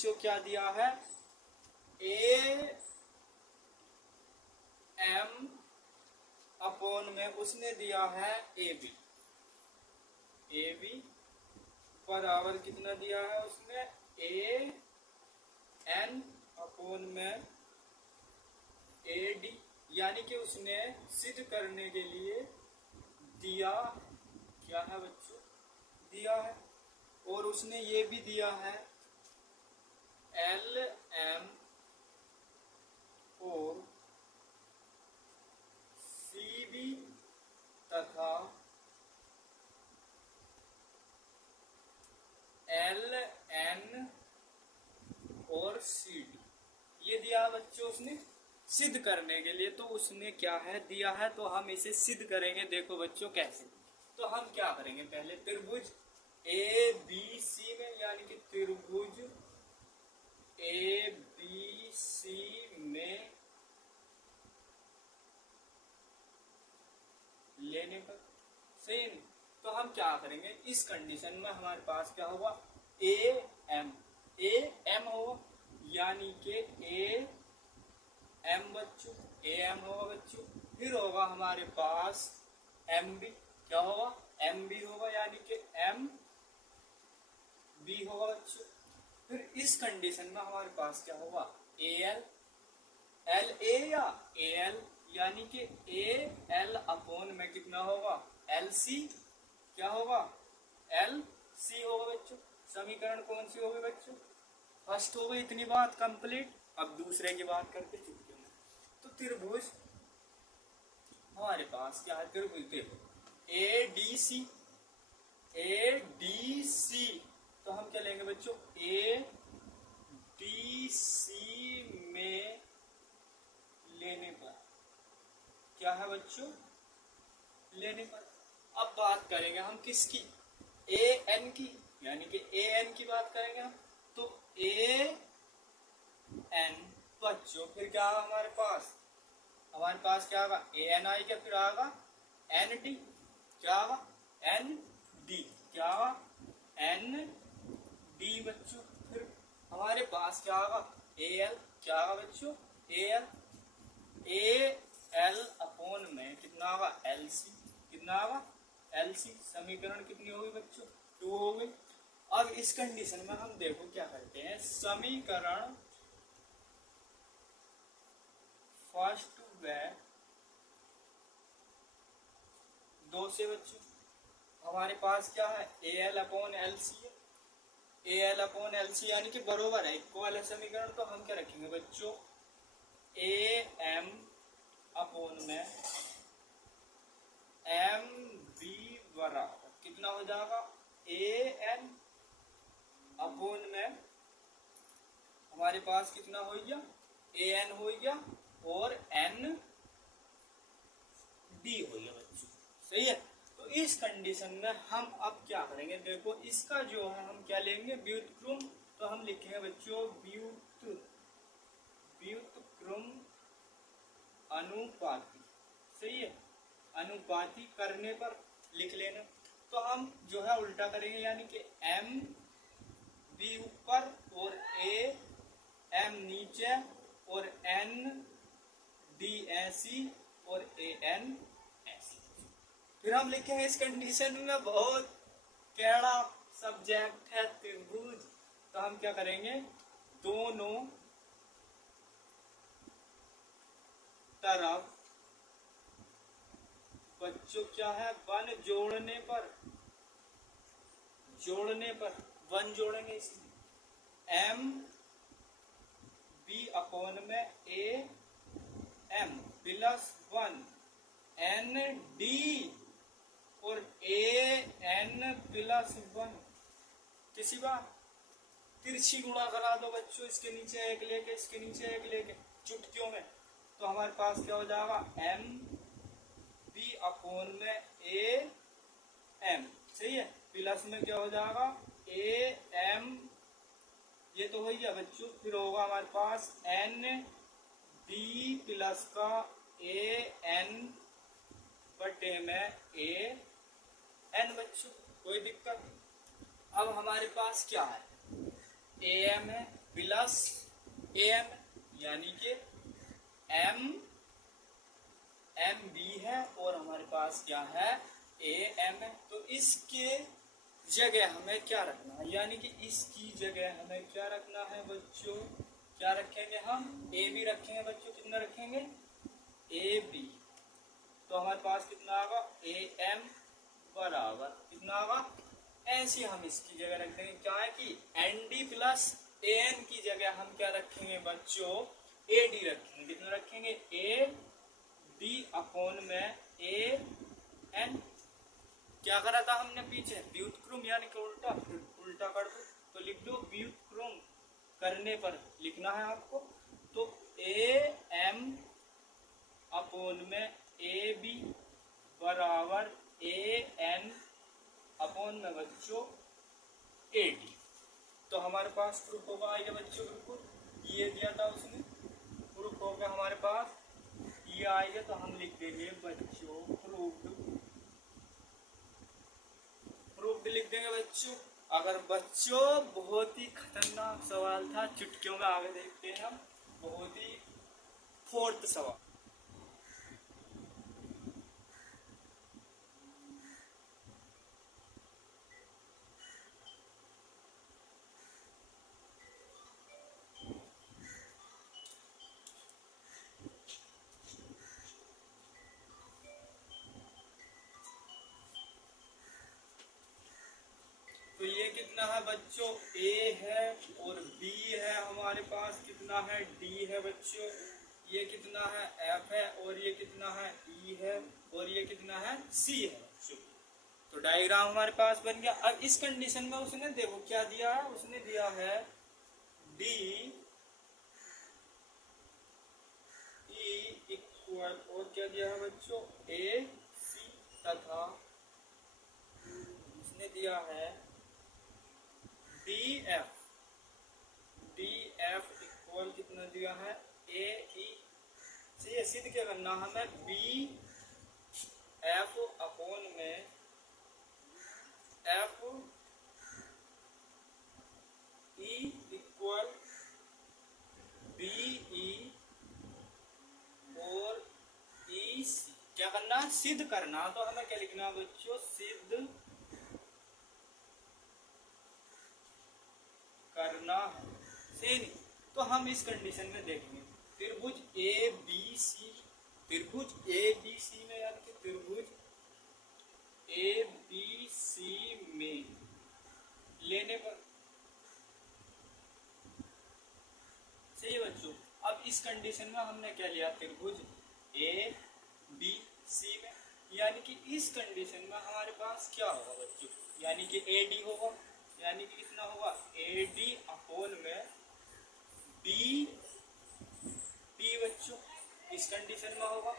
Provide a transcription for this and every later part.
बच्चों क्या दिया है, ए एम अपॉन में उसने दिया है ए बी। ए बी बराबर कितना दिया है उसने, ए एन अपॉन में ए डी, यानी कि उसने सिद्ध करने के लिए दिया क्या है बच्चों, दिया है। और उसने ये भी दिया है एल एम और सी बी तथा एल एन और सी डी, ये दिया बच्चों उसने सिद्ध करने के लिए। तो उसने क्या है दिया है, तो हम इसे सिद्ध करेंगे। देखो बच्चों कैसे, तो हम क्या करेंगे, पहले त्रिभुज ए बी सी में, यानी कि त्रिभुज ए बी सी में लेने पर सही नहीं, तो हम क्या करेंगे, इस कंडीशन में हमारे पास क्या होगा, ए एम होगा, यानी कि ए एम बच्चों, ए एम होगा बच्चों। फिर होगा हमारे पास एम बी, क्या होगा, एम बी होगा, यानी कि एम बी होगा बच्चों। फिर इस कंडीशन में हमारे पास क्या होगा, ए एल ए या ए एल, यानी कि ए एल अपॉन में कितना होगा, एल सी, क्या होगा, एल सी होगा बच्चों। समीकरण कौन सी होगी बच्चों, फर्स्ट हो गई, इतनी बात कंप्लीट। अब दूसरे की बात करते चुके हैं। तो त्रिभुज हमारे पास क्या है, त्रिभुज देखो A D C, A D C, तो हम क्या लेंगे बच्चों, ए डी सी में लेने पर क्या है बच्चों, लेने पर। अब बात करेंगे हम किसकी, ए एन की, यानी कि ए एन की बात करेंगे हम। तो ए एन बच्चों, फिर क्या आगा हमारे पास क्या आगा, ए एन आई क्या, फिर आगा एन डी, क्या आगा एन डी, क्या आगा एन डी बच्चों। फिर हमारे पास क्या आगा, ए एल, क्या आगा बच्चों, ए एल अपॉन में कितना आगा, एल सी, कितना आगा, एल सी। समीकरण कितनी होगी बच्चों, 2 हो गई। अब इस कंडीशन में हम देखो क्या करते हैं, समीकरण फर्स्ट व 2 से बच्चों हमारे पास क्या है, A L upon L C है, A L upon L C यानी कि बरोबर है, इक्वल है समीकरण। तो हम क्या रखेंगे बच्चों, ए एम अपॉन में एम बी बराबर कितना हो जाएगा, ए एन अपॉन में हमारे पास कितना हो गया, ए एन हो गया और एन डी हो गया बच्चों, सही है। तो इस कंडीशन में हम अब क्या करेंगे, देखो इसका जो है हम क्या लेंगे, व्युत्क्रम। तो हम लिखेंगे बच्चों व्युत्क्रम अनुपाती, सही है, अनुपाती करने पर लिख लेना। तो हम जो है उल्टा करेंगे, यानी कि एम बी ऊपर और ए एम नीचे और एन डी ऐसी और ए एन ऐसी। फिर हम लिखेंगे इस कंडीशन में, बहुत कैड़ा सब्जेक्ट है त्रिभुज। तो हम क्या करेंगे, दोनों तरफ बच्चों क्या है, वन जोड़ने पर वन जोड़ेंगे, इसलिए एम बी अपॉन में A M plus 1 N D और ए एन प्लस 1। किसी बार तिरछी गुणा करा दो बच्चों, इसके नीचे एक लेके इसके नीचे एक लेके चुटकियों में। तो हमारे पास क्या हो जाएगा, एम बी अपॉन में ए एम, सही है, प्लस में क्या हो जाएगा, ए एम, ये तो हो गया बच्चों। फिर होगा हमारे पास एन बी प्लस का ए एन बटे में ए एन बच्चों, कोई दिक्कत। अब हमारे पास क्या है, ए एम है प्लस ए एम, यानी कि एम एम बी है और हमारे पास क्या है ए एम है। तो इसके जगह हमें क्या रखना है, यानी कि इसकी जगह हमें क्या रखना है बच्चों, क्या रखेंगे हम ए बी रखेंगे बच्चों। कितना रखेंगे ए बी, तो हमारे पास कितना आएगा ए एम बराबर कितना आएगा, ऐसे हम इसकी जगह रख देंगे क्या है कि N D plus A N की जगह हम क्या रखेंगे बच्चों ए डी रखेंगे। कितना रखेंगे ए डी अपॉन में ए एन। क्या करा था हमने पीछे व्युत्क्रम यानी कि उल्टा, उल्टा कर दो तो लिख दो व्युत्क्रम करने पर लिखना है आपको। तो ए एम अपॉन में ए बी बराबर ए एन अपॉन में बच्चों ए डी। तो हमारे पास प्रूफ होगा आइए बच्चों, बिल्कुल ये दिया था उसने, प्रूफ होगा हमारे पास ये आएगा। तो हम लिख देंगे बच्चों प्रूफ्ड, प्रूफ्ड लिख देंगे बच्चों। अगर बच्चों बहुत ही खतरनाक सवाल था, चुटकियों में आगे देखते हैं हम, बहुत ही फोर्थ सवाल। तो ये कितना है बच्चों ए है और बी है हमारे पास, कितना है डी है बच्चों, ये कितना है एफ है और ये कितना है ई है और ये कितना है सी है बच्चों। तो डायग्राम हमारे पास बन गया। अब इस कंडीशन में उसने देखो क्या दिया है, उसने दिया है डी ई इक्वल और क्या दिया है बच्चों ए सी, तथा उसने दिया है डी एफ इक्वल कितना दिया है ए ई। ये सिद्ध क्या करना हमें बी एफ अपॉन में F E equal B E और ई सी। क्या करना सिद्ध करना, तो हमें क्या लिखना बच्चों सिद्ध करना है, सही नहीं। तो हम इस कंडीशन में देखेंगे त्रिभुज ए बी सी, त्रिभुज ए बी सी में यानी कि त्रिभुज ए बी सी में लेने पर, सही है बच्चों। अब इस कंडीशन में हमने क्या लिया त्रिभुज ए बी सी में, यानी कि इस कंडीशन में हमारे पास क्या होगा बच्चों, यानी कि ए डी होगा, यानी कि कितना होगा ए डी अपॉन में बी डी बच्चों, इस कंडीशन में होगा।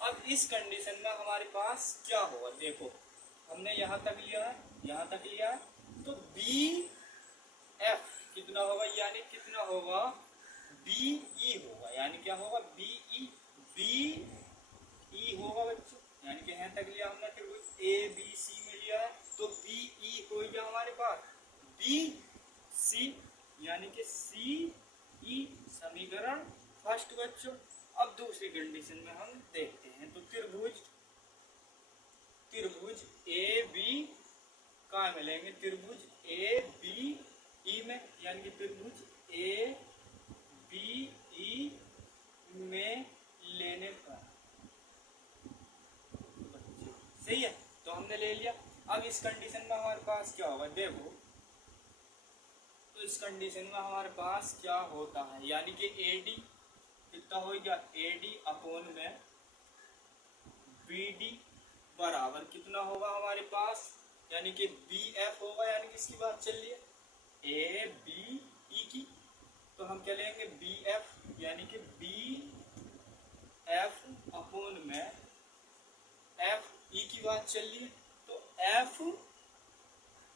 अब इस कंडीशन में हमारे पास क्या होगा, देखो हमने यहाँ तक लिया है, यहाँ तक लिया है, तो बी एफ कितना होगा, यानी कितना होगा बी ई होगा, यानी क्या होगा बी ई होगा बच्चों, यानी कि यहाँ तक लिया हमने त्रिभुज ए बी सी में लिया है। तो बी ई हो गया हमारे पास बी सी, यानी कि सी ई समीकरण फर्स्ट बच्चों। अब दूसरी कंडीशन में हम देखते हैं, तो त्रिभुज ए बी कहाँ मिलेंगे, त्रिभुज ए बी ई में, यानी कि त्रिभुज ए बी ई में लेने पर, सही है। तो हमने ले लिया। अब इस कंडीशन में हमारे पास क्या होगा देखो, तो इस कंडीशन में हमारे पास क्या होता है, यानी कि ए डी कितना हो गया ए डी अपॉन में बी डी बराबर कितना होगा हमारे पास, यानी कि बी एफ होगा, यानी कि इसकी बात चल रही है ए बी ई की। तो हम क्या लेंगे बी एफ, यानी कि बी एफ अपॉन में एफ ई की बात चल रही है। तो एफ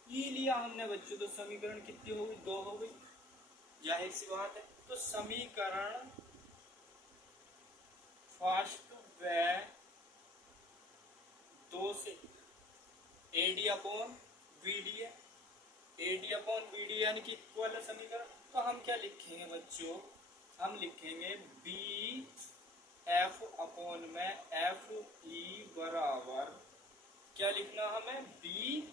ई लिया हमने बच्चों, तो समीकरण कितनी हो गई, 2 हो गई, जाहिर सी बात है। तो समीकरण फर्स्ट व 2 से A D upon B D है, A D upon B D यानी कि इक्वल है समीकरण। तो हम क्या लिखेंगे बच्चों, हम लिखेंगे बी एफ अपॉन में एफ ई बराबर, क्या लिखना हमें, बी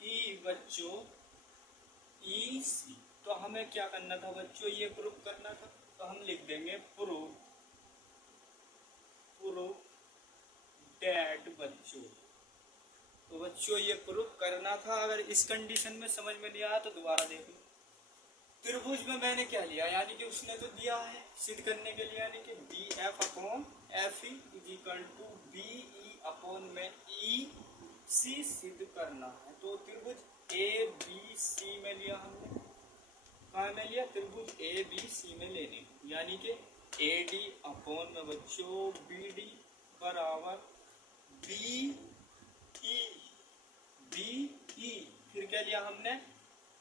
ई बच्चों ई सी। तो हमें क्या करना था बच्चों, ये प्रूफ करना था, तो हम लिख देंगे प्रूफ डेट बच्चों। तो बच्चों ये प्रूफ करना था। अगर इस कंडीशन में समझ में नहीं आया तो दोबारा देख लो। त्रिभुज में मैंने क्या लिया, यानी कि उसने तो दिया है सिद्ध करने के लिए, यानी कि B F upon F E is equal to B E upon में ई सी सिद्ध करना है। तो त्रिभुज ए बी सी में लिया हमने, कहा में लिया, त्रिभुज ए बी सी में लेने, यानी कि ए डी अपॉन में बच्चों बी डी बराबर बी ई, फिर क्या लिया हमने,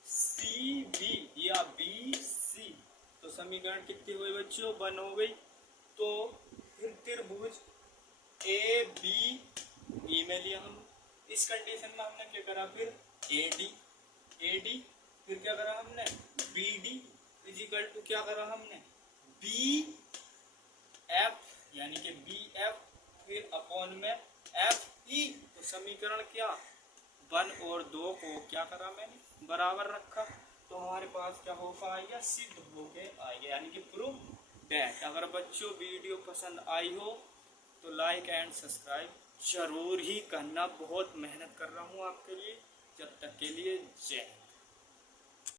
सी बी या बी सी। तो समीकरण कितनी हुई बच्चों, 1 हो गई। तो फिर त्रिभुज ए बी ई में लिया हम, इस कंडीशन में हमने क्या करा, फिर ए डी फिर क्या करा हमने, बी डी इजिकल टू क्या करा हमने, बी एफ, यानी कि बी एफ फिर अपॉन में एफ ई। तो समीकरण क्या, 1 और 2 को क्या करा मैंने, बराबर रखा। तो हमारे पास क्या हो पाएगा, सिद्ध हो के आएगा, यानी कि प्रूफ दैट। अगर बच्चों वीडियो पसंद आई हो तो लाइक एंड सब्सक्राइब जरूर ही करना, बहुत मेहनत कर रहा हूँ आपके लिए। जब तक के लिए जय हिंद।